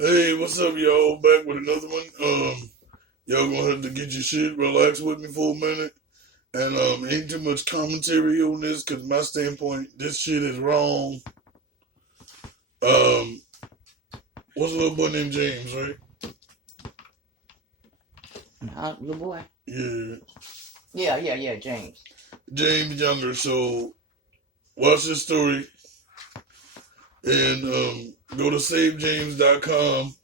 Hey, what's up, y'all? Back with another one. Y'all gonna have to get your shit, relax with me for a minute. And ain't too much commentary on this, cause my standpoint, this shit is wrong. What's a little boy named James, right? Little boy? Yeah. Yeah, James. James Younger. So watch this story and go to savejames.com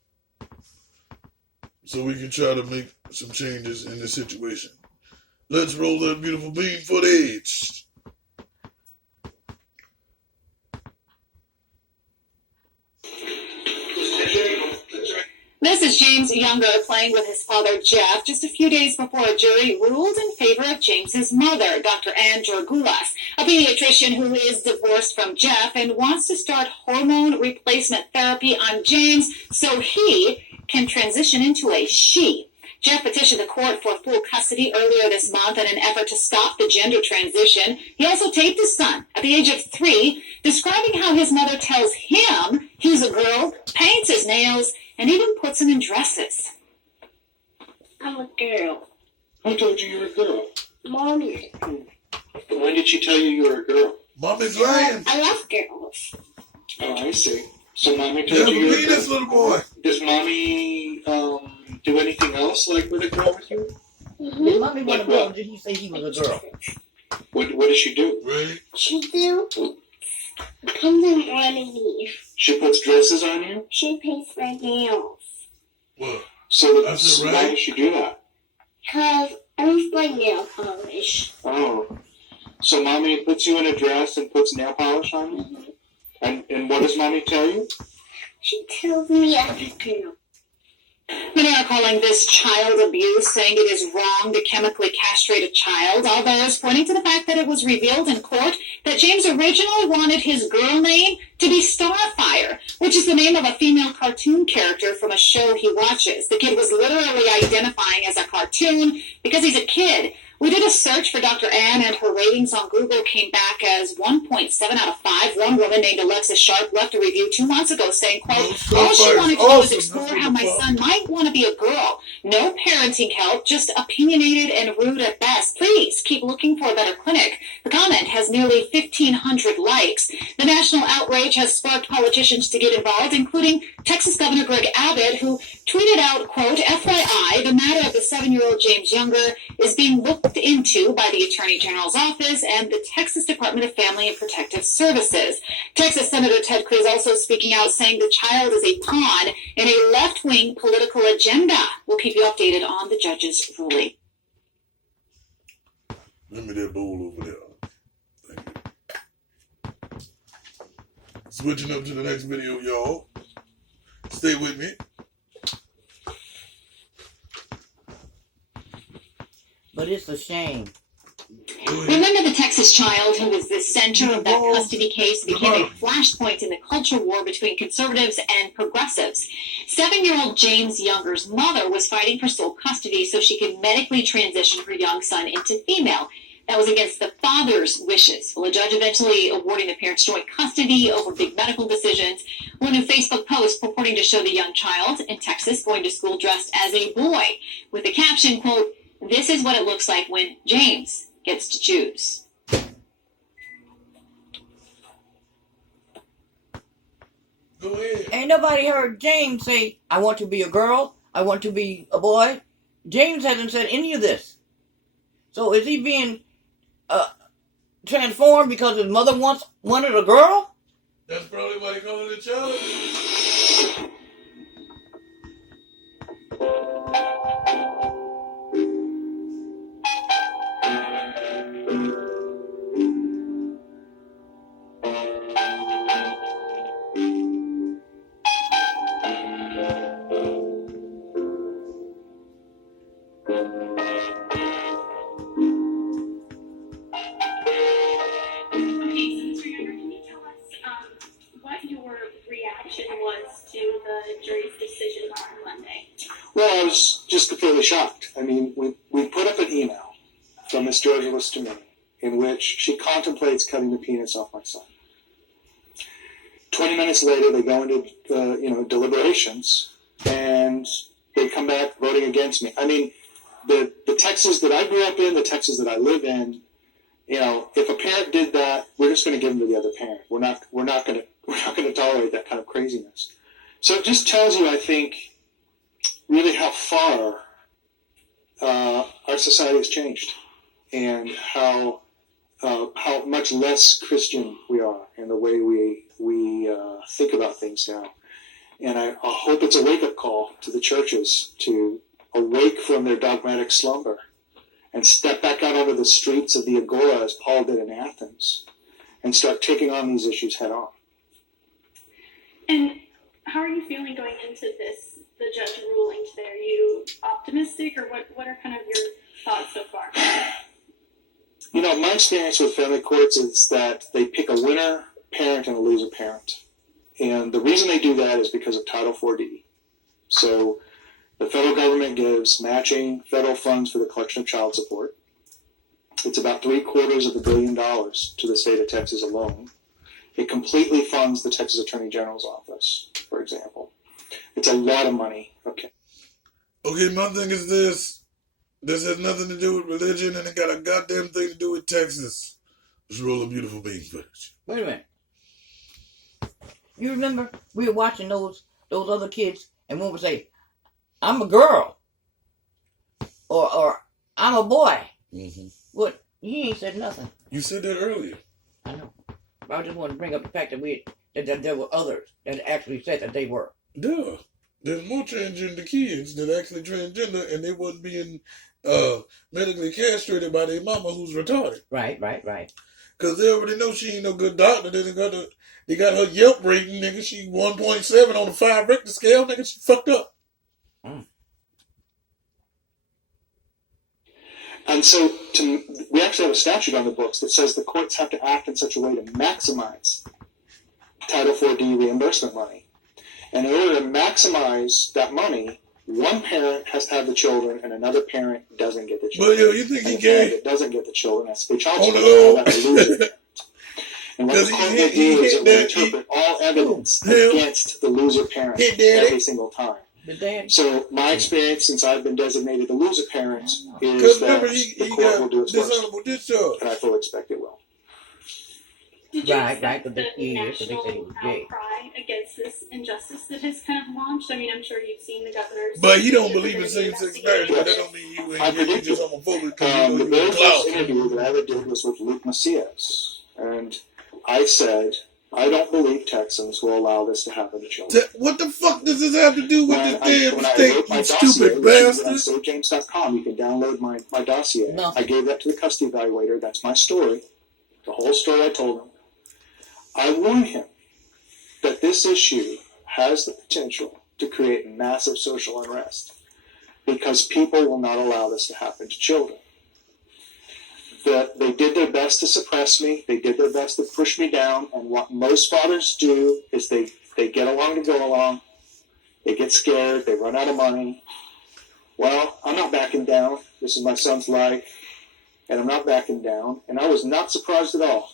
so we can try to make some changes in this situation. Let's roll that beautiful bean footage. This is James Younger playing with his father, Jeff, just a few days before a jury ruled in favor of James's mother, Dr. Ann Georgoulas, a pediatrician who is divorced from Jeff and wants to start hormone replacement therapy on James so he can transition into a she. Jeff petitioned the court for full custody earlier this month in an effort to stop the gender transition. He also taped his son at the age of 3, describing how his mother tells him he's a girl, paints his nails, and even puts him in dresses. I'm a girl. Who told you you were a girl? Mommy. When did she tell you you were a girl? Mommy's lying. I love girls. Oh, I see. So mommy You told have you a you were a penis, girl? little boy. Does mommy do anything else like with a girl with you? His mommy was a girl. Did he say he was a girl? What does she do? Right? She do put them on me. She puts dresses on you? She paints my nails. What? So That's why right. does she do that? Because I love my nail polish. Oh. So mommy puts you in a dress and puts nail polish on you? And what does mommy tell you? She tells me I'm a girl. Many are calling this child abuse, saying it is wrong to chemically castrate a child. Others pointing to the fact that it was revealed in court that James originally wanted his girl name to be Starfire, which is the name of a female cartoon character from a show he watches. The kid was literally identifying as a cartoon because he's a kid. We did a search for Dr. Ann, and her ratings on Google came back as 1.7 out of 5. One woman named Alexis Sharp left a review 2 months ago saying, quote, all she wanted to do was explore how my son might want to be a girl. No parenting help, just opinionated and rude at best. Please keep looking for a better clinic. The comment has nearly 1,500 likes. The national outrage has sparked politicians to get involved, including Texas Governor Greg Abbott, who tweeted out, quote, FYI, the matter of the 7-year-old James Younger is being looked into by the Attorney General's office and the Texas Department of Family and Protective Services. Texas Senator Ted Cruz also speaking out, saying the child is a pawn in a left-wing political agenda. We'll keep you updated on the judge's ruling. Give me that bowl over there. Thank you. Switching up to the next video, y'all. Stay with me. But it's a shame. Remember the Texas child who was the center of that custody case, became a flashpoint in the culture war between conservatives and progressives. 7-year-old James Younger's mother was fighting for sole custody so she could medically transition her young son into female. That was against the father's wishes. Well, a judge eventually awarding the parents joint custody over big medical decisions. One new Facebook post purporting to show the young child in Texas going to school dressed as a boy with the caption, quote, this is what it looks like when James gets to choose. Go ahead. Ain't nobody heard James say, I want to be a girl, I want to be a boy. James hasn't said any of this. So is he being transformed because his mother once wanted a girl? That's probably why they call it a child. Well, I was just completely shocked. I mean, we put up an email from Miss Georgoulas to me in which she contemplates cutting the penis off my son. 20 minutes later, they go into deliberations, and they come back voting against me. I mean, the Texas that I grew up in, the Texas that I live in, if a parent did that, we're just going to give them to the other parent. We're not going to tolerate that kind of craziness. So it just tells you, I think, really how far our society has changed, and how much less Christian we are in the way we think about things now. And I hope it's a wake-up call to the churches to awake from their dogmatic slumber and step back out onto the streets of the Agora, as Paul did in Athens, and start taking on these issues head on. And how are you feeling going into the judge ruling today? Are you optimistic, or what are kind of your thoughts so far? My experience with family courts is that they pick a winner parent and a loser parent. And the reason they do that is because of Title 4D. So the federal government gives matching federal funds for the collection of child support. It's about $750 million to the state of Texas alone. It completely funds the Texas Attorney General's office, for example. It's a lot of money. Okay, my thing is this. This has nothing to do with religion, and it got a goddamn thing to do with Texas. Let's roll a beautiful bean footage. Wait a minute. You remember we were watching those other kids, and one would say, "I'm a girl," or "I'm a boy." Mm-hmm. What? He ain't said nothing. You said that earlier. I know. I just want to bring up the fact that there were others that actually said that they were. Duh. There's more transgender kids that actually transgender, and they wasn't being medically castrated by their mama who's retarded. Right. Because they already know she ain't no good doctor. They got her Yelp rating, nigga. She 1.7 on the 5 Richter scale, nigga. She fucked up. And so we actually have a statute on the books that says the courts have to act in such a way to maximize Title 4D reimbursement money. And in order to maximize that money, one parent has to have the children, and another parent doesn't get the children. But yo, you think he gay? That doesn't get the children has to pay child On the support. low. That's a loser parent. And what the court will do is it will interpret all evidence against the loser parent every single time. So my experience since I've been designated the loser parent is that the court will do its worst. And I fully expect it will. Did you Right, expect but the they said he national was gay. outcry against this injustice that has kind of launched? I mean, I'm sure you've seen the governor's... But he don't believe in same-sex marriage, but that don't mean you just homophobic because The you very clout. first interview that I ever did was with Luke Macias. And I said, I don't believe Texans will allow this to happen to children. What the fuck does this have to do with this damn when I state, wrote my you dossier, stupid which is bastard? on SaveJames.com, you can download my dossier. No. I gave that to the custody evaluator. That's my story. The whole story I told him. I warned him that this issue has the potential to create massive social unrest because people will not allow this to happen to children. They did their best to suppress me. They did their best to push me down. And what most fathers do is they get along to go along. They get scared. They run out of money. Well, I'm not backing down. This is my son's life. And I'm not backing down. And I was not surprised at all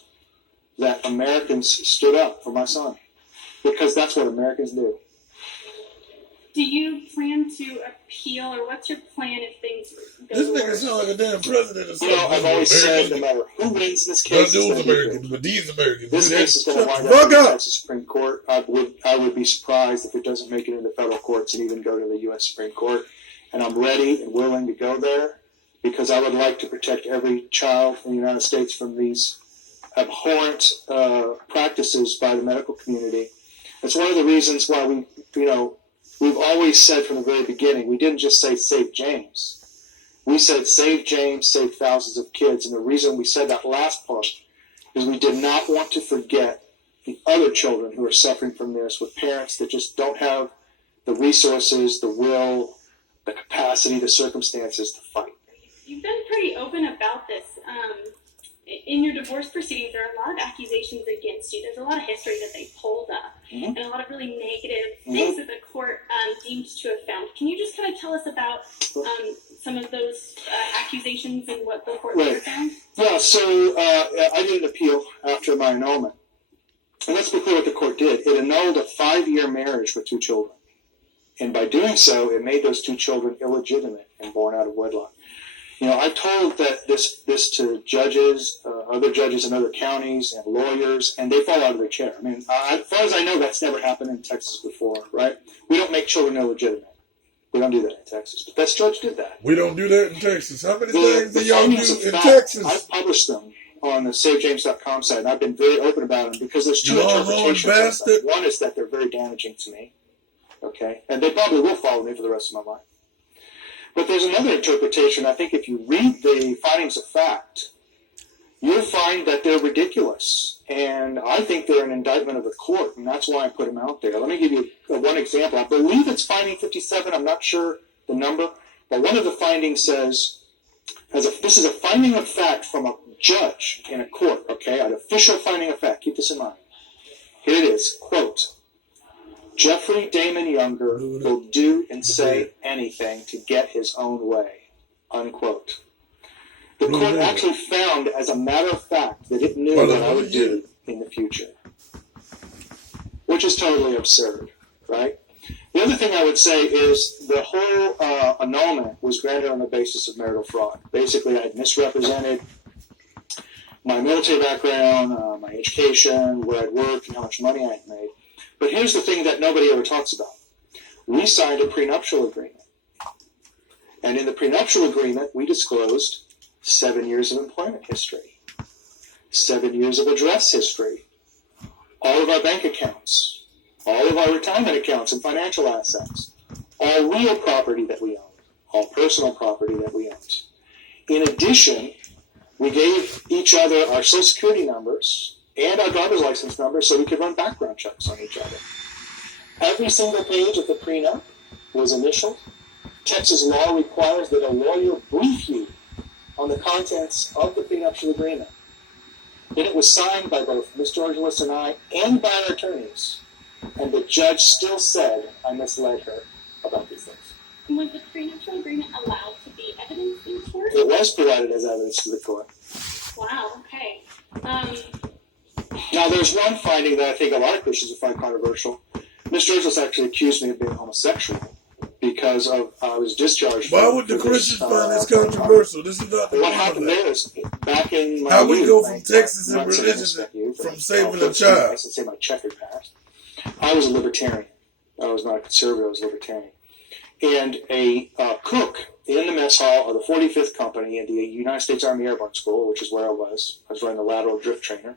that Americans stood up for my son. Because that's what Americans do. Do you plan to appeal, or what's your plan if things go This nigga worse? sound like a damn president or something. I've always said no matter who wins this case, Not those Americans, but these Americans. this case is going to wind Fuck up in the up. Texas Supreme Court. I would be surprised if it doesn't make it into federal courts and even go to the U.S. Supreme Court. And I'm ready and willing to go there because I would like to protect every child in the United States from these abhorrent practices by the medical community. It's one of the reasons why we've always said from the very beginning, we didn't just say save James. We said save James, save thousands of kids. And the reason we said that last part is we did not want to forget the other children who are suffering from this with parents that just don't have the resources, the will, the capacity, the circumstances to fight. You've been pretty open about this. In your divorce proceedings, there are a lot of accusations against you. There's a lot of history that they pulled up, and a lot of really negative things that the court deemed to have found. Can you just kind of tell us about some of those accusations and what the court later found? Yeah, so I did an appeal after my annulment. And let's be clear what the court did. It annulled a 5-year marriage with 2 children. And by doing so, it made those 2 children illegitimate and born out of wedlock. I've told this to judges, other judges in other counties, and lawyers, and they fall out of their chair. As far as I know, that's never happened in Texas before, right? We don't make children illegitimate. We don't do that in Texas. But this judge did that. We don't do that in Texas. How many things do y'all do in fact, Texas? I've published them on the SaveJames.com site, and I've been very open about them because there's 2 You interpretations Longhorn of them. One is that they're very damaging to me, okay? And they probably will follow me for the rest of my life. But there's another interpretation. I think if you read the findings of fact, you'll find that they're ridiculous. And I think they're an indictment of the court, and that's why I put them out there. Let me give you one example. I believe it's finding 57. I'm not sure the number. But one of the findings says, this is a finding of fact from a judge in a court, okay? An official finding of fact. Keep this in mind. Here it is, quote, Jeffrey Damon Younger will do and say anything to get his own way, unquote. The court actually found, as a matter of fact, that it knew what I would do in the future, which is totally absurd, right? The other thing I would say is the whole annulment was granted on the basis of marital fraud. Basically, I had misrepresented my military background, my education, where I'd worked, and how much money I had made. But here's the thing that nobody ever talks about. We signed a prenuptial agreement. And in the prenuptial agreement, we disclosed 7 years of employment history, 7 years of address history, all of our bank accounts, all of our retirement accounts and financial assets, all real property that we own, all personal property that we owned. In addition, we gave each other our Social Security numbers and our driver's license numbers so we could run background checks on each other. Every single page of the prenup was initialed. Texas law requires that a lawyer brief you on the contents of the prenuptial agreement. And it was signed by both Ms. Georgelis and I and by our attorneys. And the judge still said I misled her about these things. And was the prenuptial agreement allowed to be evidence in court? It was provided as evidence to the court. Wow, okay. Now, there's one finding that I think a lot of Christians would find controversial. Ms. Georgelis actually accused me of being homosexual because I was discharged. Why would the Christians find this controversial? This is not the what happened there is, back in my how we youth, go from Texas and religion from saving a child. I should say my checkered past. I was a libertarian. I was not a conservative. I was a libertarian. And a cook in the mess hall of the 45th Company in the United States Army Airborne School, which is where I was running a lateral drift trainer,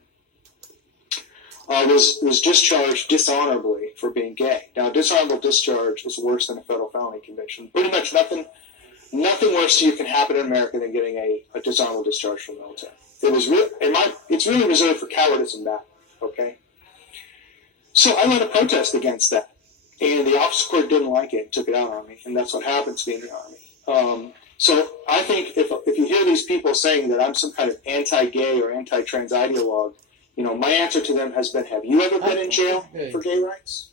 was discharged dishonorably for being gay. Now, dishonorable discharge is worse than a federal felony conviction. Pretty much nothing worse to you can happen in America than getting a dishonorable discharge from the military. It's really reserved for cowardice and that, okay? So I led a protest against that. And the officer court didn't like it and took it out on me. And that's what happens to be in the Army. So I think if you hear these people saying that I'm some kind of anti-gay or anti-trans ideologue, my answer to them has been, have you ever been in jail for gay rights?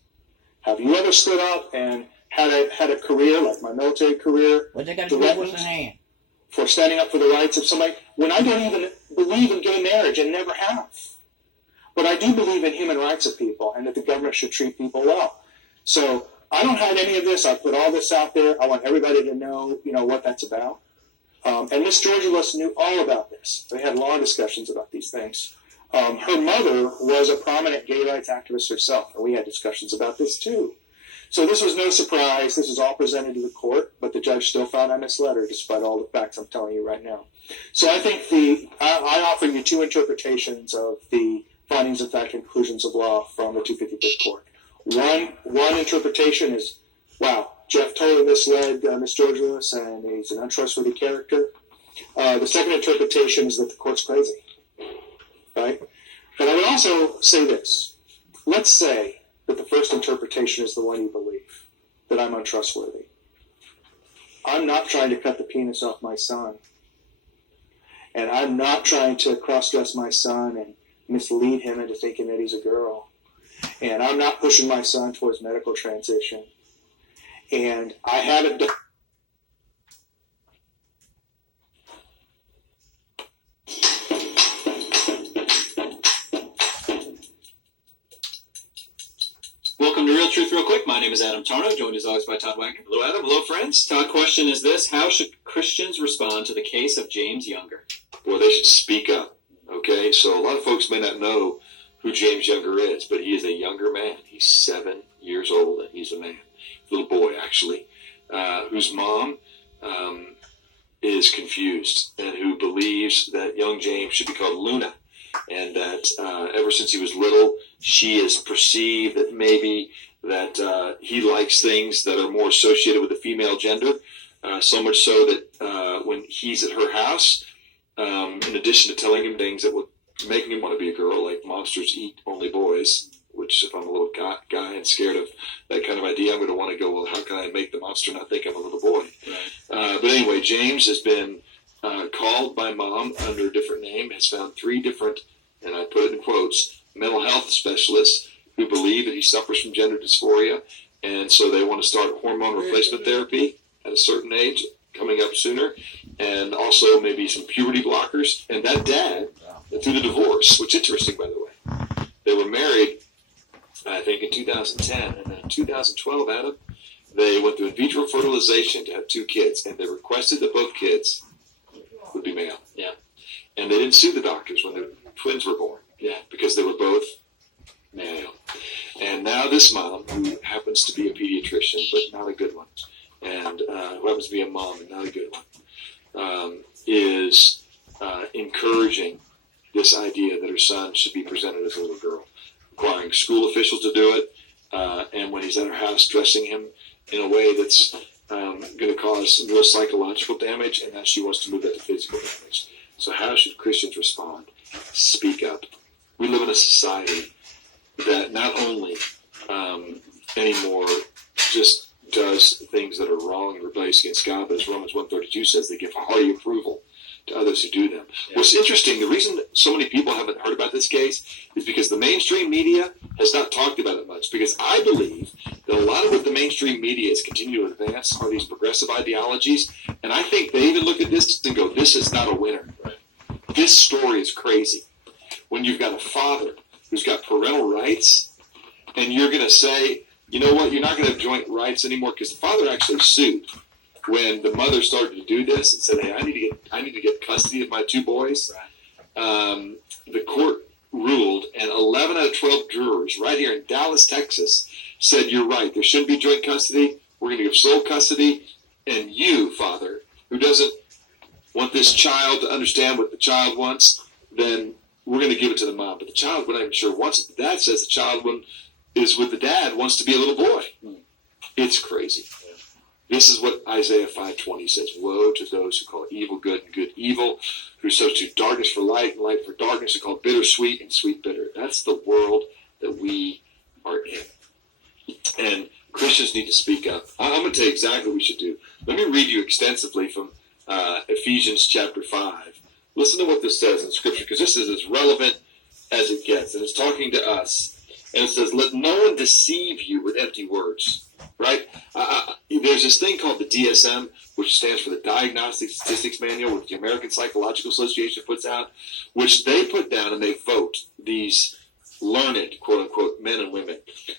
Have you ever stood up and had a career, like my military career, What they got to do with what's in hand? for standing up for the rights of somebody, when I don't even believe in gay marriage and never have? But I do believe in human rights of people and that the government should treat people well. So I don't hide any of this. I put all this out there. I want everybody to know, what that's about. And Miss Georgelis knew all about this. They had long discussions about these things. Her mother was a prominent gay rights activist herself, and we had discussions about this too. So this was no surprise. This was all presented to the court, but the judge still found I misled her, despite all the facts I'm telling you right now. So I think I offer you 2 interpretations of the findings of fact and conclusions of law from the 255th Court. One interpretation is, wow, Jeff totally misled Miss Georgelis, and he's an untrustworthy character. The second interpretation is that the court's crazy, right? But I would also say this. Let's say that the first interpretation is the one you believe, that I'm untrustworthy. I'm not trying to cut the penis off my son. And I'm not trying to cross-dress my son and mislead him into thinking that he's a girl. And I'm not pushing my son towards medical transition. And I haven't done... My name is Adam Tarnow, joined as always by Todd Wagner. Hello, Adam. Hello, friends. Todd, question is this: how should Christians respond to the case of James Younger? Well, they should speak up, okay? So a lot of folks may not know who James Younger is, but he is a younger man. He's 7 years old, and he's a man, little boy, actually, whose mom is confused and who believes that young James should be called Luna, and that ever since he was little, she has perceived that maybe that he likes things that are more associated with the female gender, so much so that when he's at her house, in addition to telling him things that would make him want to be a girl, like monsters eat only boys, which if I'm a little guy and scared of that kind of idea, I'm going to want to go, well, how can I make the monster not think I'm a little boy? Right. But anyway, James has been called by mom under a different name, has found 3 different, and I put it in quotes, mental health specialists who believe that he suffers from gender dysphoria, and so they want to start hormone replacement therapy at a certain age, coming up sooner, and also maybe some puberty blockers. And that dad, through the divorce, which is interesting, by the way, they were married, I think, in 2010, and then in 2012, Adam, they went through in vitro fertilization to have 2 kids, and they requested that both kids would be male. Yeah. And they didn't sue the doctors when the twins were born. Yeah. Because they were both male. And now this mom, who happens to be a pediatrician, but not a good one, and who happens to be a mom and not a good one, is encouraging this idea that her son should be presented as a little girl, requiring school officials to do it, and when he's at her house, dressing him in a way that's going to cause real psychological damage, and now she wants to move that to physical damage. So how should Christians respond? Speak up. We live in a society that not only anymore just does things that are wrong and rebellious against God, but as Romans 1:32 says, they give hearty approval to others who do them. Yeah. What's interesting, the reason that so many people haven't heard about this case is because the mainstream media has not talked about it much, because I believe that a lot of what the mainstream media is continuing to advance are these progressive ideologies, and I think they even look at this and go, this is not a winner. Right. This story is crazy. When you've got a father who's got parental rights, and you're going to say, you know what, you're not going to have joint rights anymore, because the father actually sued when the mother started to do this and said, hey, I need to get custody of my 2 boys. Right. The court ruled, and 11 out of 12 jurors right here in Dallas, Texas, said, you're right, there shouldn't be joint custody. We're going to give sole custody. And you, father, who doesn't want this child to understand what the child wants, then we're going to give it to the mom. But the child, we're not even sure wants it. The dad says the child is with the dad, wants to be a little boy. It's crazy. This is what Isaiah 5:20 says. Woe to those who call evil good and good evil, who substitute darkness for light and light for darkness, who call bitter sweet and sweet bitter. That's the world that we are in. And Christians need to speak up. I'm going to tell you exactly what we should do. Let me read you extensively from Ephesians chapter 5. Listen to what this says in Scripture, because this is as relevant as it gets. And it's talking to us. And it says, let no one deceive you with empty words. Right? There's this thing called the DSM, which stands for the Diagnostic Statistics Manual, which the American Psychological Association puts out, which they put down and they vote. These learned, quote-unquote, men and women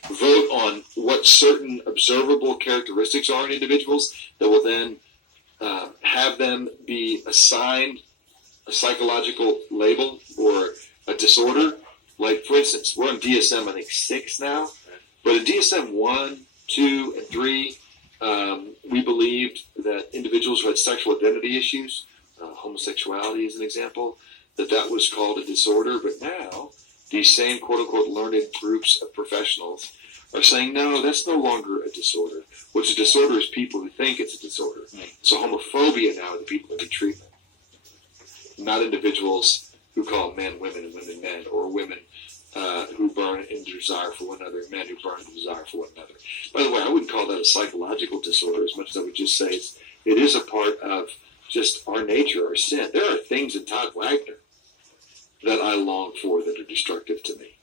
vote on what certain observable characteristics are in individuals that will then have them be assigned a psychological label or a disorder. Like, for instance, we're on DSM, I think, 6 now. But in DSM 1, 2, and 3, we believed that individuals who had sexual identity issues, homosexuality as an example, that was called a disorder. But now, these same quote-unquote learned groups of professionals are saying, no, that's no longer a disorder. What's a disorder is people who think it's a disorder. So homophobia now are the people who need treatment, not individuals who call men women and women men, or women who burn in desire for one another, men who burn in desire for one another. By the way, I wouldn't call that a psychological disorder as much as I would just say it is a part of just our nature, our sin. There are things in Todd Wagner that I long for that are destructive to me.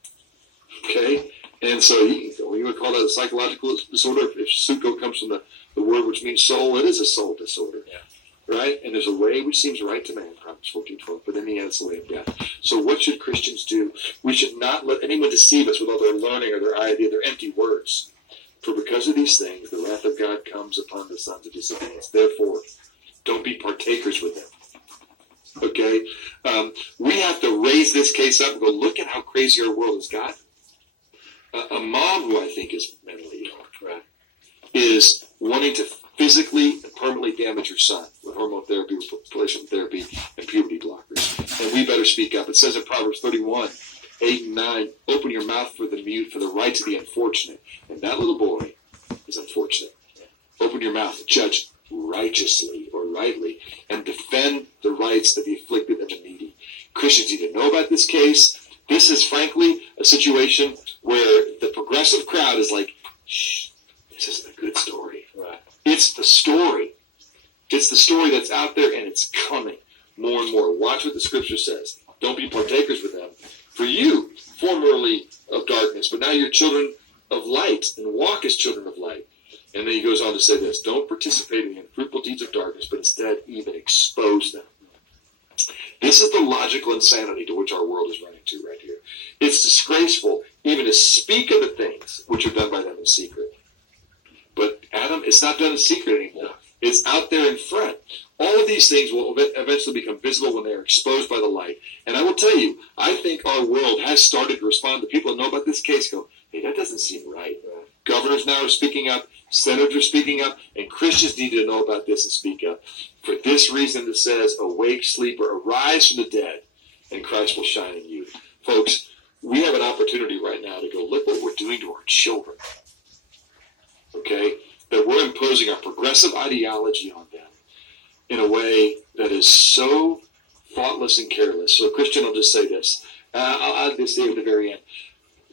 Okay? And so you would call that a psychological disorder. If suko comes from the word which means soul, it is a soul disorder. Yeah. Right? And there's a way which seems right to man, Proverbs 14:12, but in the end it's the way of death. So what should Christians do? We should not let anyone deceive us with all their learning or their idea, their empty words. For because of these things, the wrath of God comes upon the sons of disobedience. Therefore, don't be partakers with them. Okay? We have to raise this case up and go, look at how crazy our world has gotten. A mom who I think is mentally ill, right, is wanting to physically and permanently damage her son with hormone therapy, replacement therapy, and puberty blockers. And we better speak up. It says in Proverbs 31, 8 and 9, open your mouth for the mute, for the right to the unfortunate. And that little boy is unfortunate. Open your mouth, judge righteously or rightly, and defend the rights of the afflicted and the needy. Christians need to know about this case. This is, frankly, a situation where the progressive crowd is like, shh, this isn't a good story. Right. It's the story. It's the story that's out there, and it's coming more and more. Watch what the Scripture says. Don't be partakers with them. For you, formerly of darkness, but now you're children of light, and walk as children of light. And then he goes on to say this, don't participate in the unfruitful deeds of darkness, but instead even expose them. This is the logical insanity to which our world is running to right here. It's disgraceful even to speak of the things which are done by them in secret. But, Adam, it's not done in secret anymore. It's out there in front. All of these things will eventually become visible when they are exposed by the light. And I will tell you, I think our world has started to respond to people that know about this case, go, hey, that doesn't seem right. Governors now are speaking up, senators are speaking up, and Christians need to know about this and speak up. For this reason it says, awake, sleeper, arise from the dead, and Christ will shine in you. Folks, we have an opportunity right now to go, look what we're doing to our children. Okay? That we're imposing our progressive ideology on them in a way that is so thoughtless and careless. So, Christian, I'll just say this. I'll just say at the very end.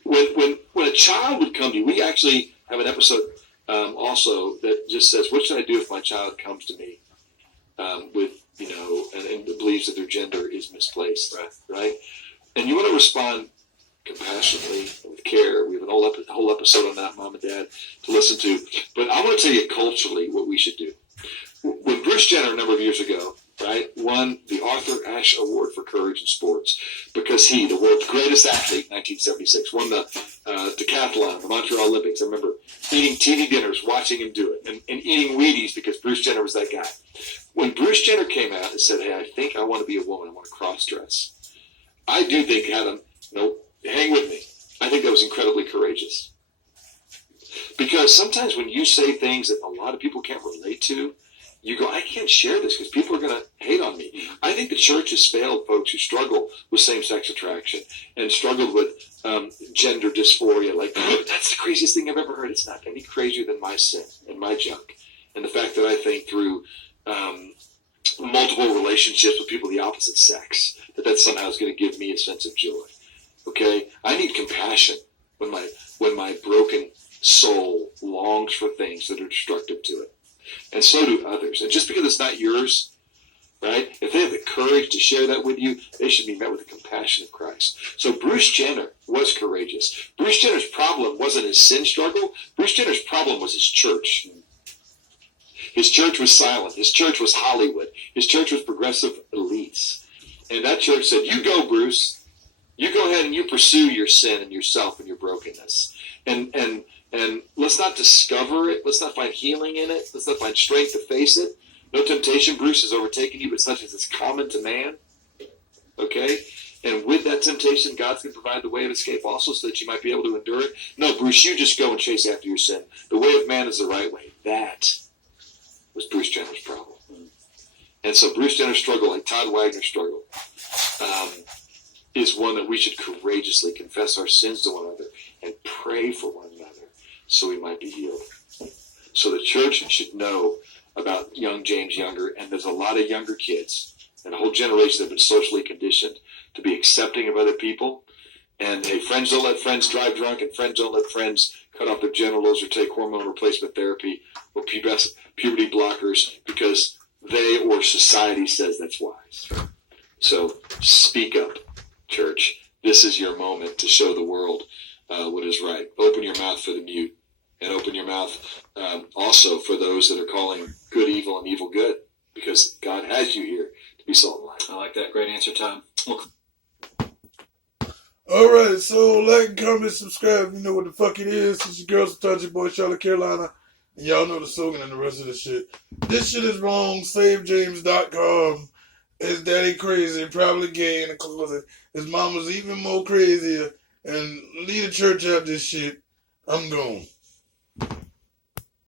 When a child would come to you, we actually have an episode also that just says, what should I do if my child comes to me with, and believes that their gender is misplaced, right? And you want to respond compassionately, with care. We have a whole episode on that, Mom and Dad, to listen to. But I want to tell you culturally what we should do. When Bruce Jenner, a number of years ago, right, won the Arthur Ashe Award for Courage in Sports because he, the world's greatest athlete in 1976, won the decathlon, the Montreal Olympics. I remember eating TV dinners, watching him do it, and eating Wheaties because Bruce Jenner was that guy. When Bruce Jenner came out and said, hey, I think I want to be a woman, I want to cross-dress, I do think, Adam, hang with me, I think that was incredibly courageous. Because sometimes when you say things that a lot of people can't relate to, you go, I can't share this because people are going to hate on me. I think the church has failed folks who struggle with same-sex attraction and struggled with gender dysphoria. Like, that's the craziest thing I've ever heard. It's not any crazier than my sin and my junk. And the fact that I think through multiple relationships with people of the opposite sex, that somehow is going to give me a sense of joy. Okay? I need compassion when my broken soul longs for things that are destructive to it. And so do others. And just because it's not yours, right, if they have the courage to share that with you, they should be met with the compassion of Christ. So Bruce Jenner was courageous. Bruce Jenner's problem wasn't his sin struggle. Bruce Jenner's problem was his church. His church was silent. His church was Hollywood. His church was progressive elites. And that church said, you go, Bruce. You go ahead and you pursue your sin and yourself and your brokenness. And let's not discover it. Let's not find healing in it. Let's not find strength to face it. No temptation, Bruce, has overtaken you, but such as is common to man. Okay? And with that temptation, God's going to provide the way of escape also so that you might be able to endure it. No, Bruce, you just go and chase after your sin. The way of man is the right way. That was Bruce Jenner's problem. And so Bruce Jenner's struggle, like Todd Wagner's struggle, is one that we should courageously confess our sins to one another and pray for one another so we might be healed. So the church should know about young James Younger, and there's a lot of younger kids and a whole generation that have been socially conditioned to be accepting of other people. And hey, friends don't let friends drive drunk, and friends don't let friends cut off their genitals or take hormone replacement therapy or puberty blockers because they or society says that's wise. So speak up, church. This is your moment to show the world what is right. Open your mouth for the mute, and open your mouth also for those that are calling good evil and evil good, because God has you here to be salt and light. I like that. Great answer, Tom. Alright, so like, comment, subscribe. You know what the fuck it is. It's your girl, Satanji Boy, Charlotte, Carolina. And y'all know the slogan and the rest of the shit. This shit is wrong. SaveJames.com. His daddy crazy, probably gay in the closet. His mama's even more crazier. And leave the church out this shit. I'm gone.